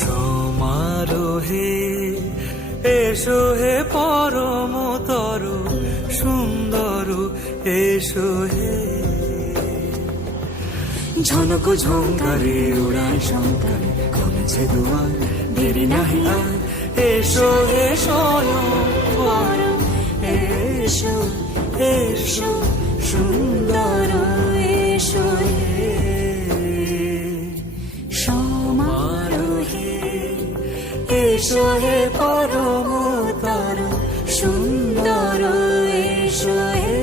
সমারোহে এসো হে পরম তরু, সুন্দর এসো হে। ঝনক ঝঙ্কারে উড়ায় শঙ্কারে খুলেছে দুয়ার, দেরি নাহি আর। এসো হে স্বয়ং এসো এসো, সুন্দর এসো হে পরম তরু সুন্দর এসো হে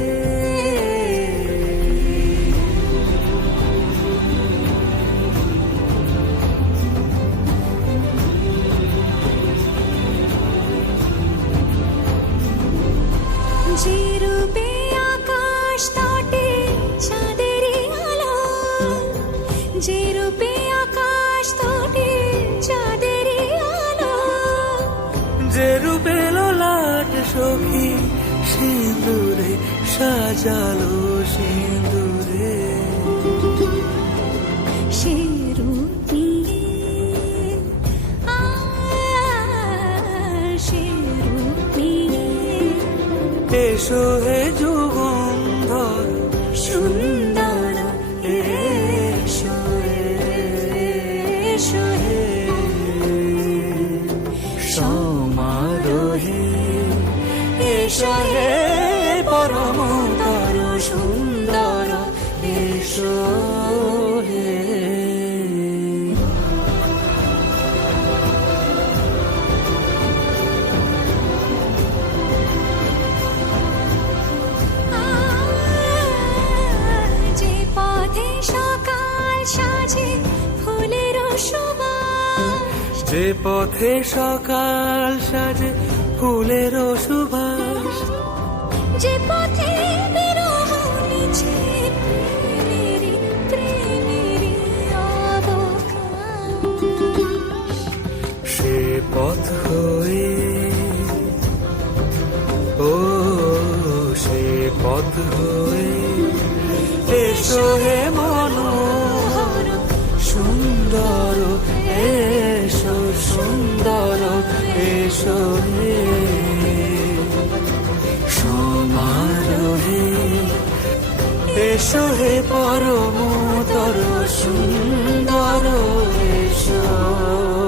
রূপে আকাশ তটে চাঁদেরই আলো যে রূপে লাট সখী সিঁদুরে সাজালো সিঁদুরে এসো হে যুগন্ধর সুন্দর এসো এসো হে। হে পরম তর সুন্দর, এসো হে। পথে সকাল সাজে ফুলের সুবাস। যে পথে সকাল সাজে ফুলের সুবাস। যে পথে সে পথ হয়ে ও সে পথ হয়ে এসো হে মনোহর হে সমারোহে এসো হে পরম তর সুন্দর এসো।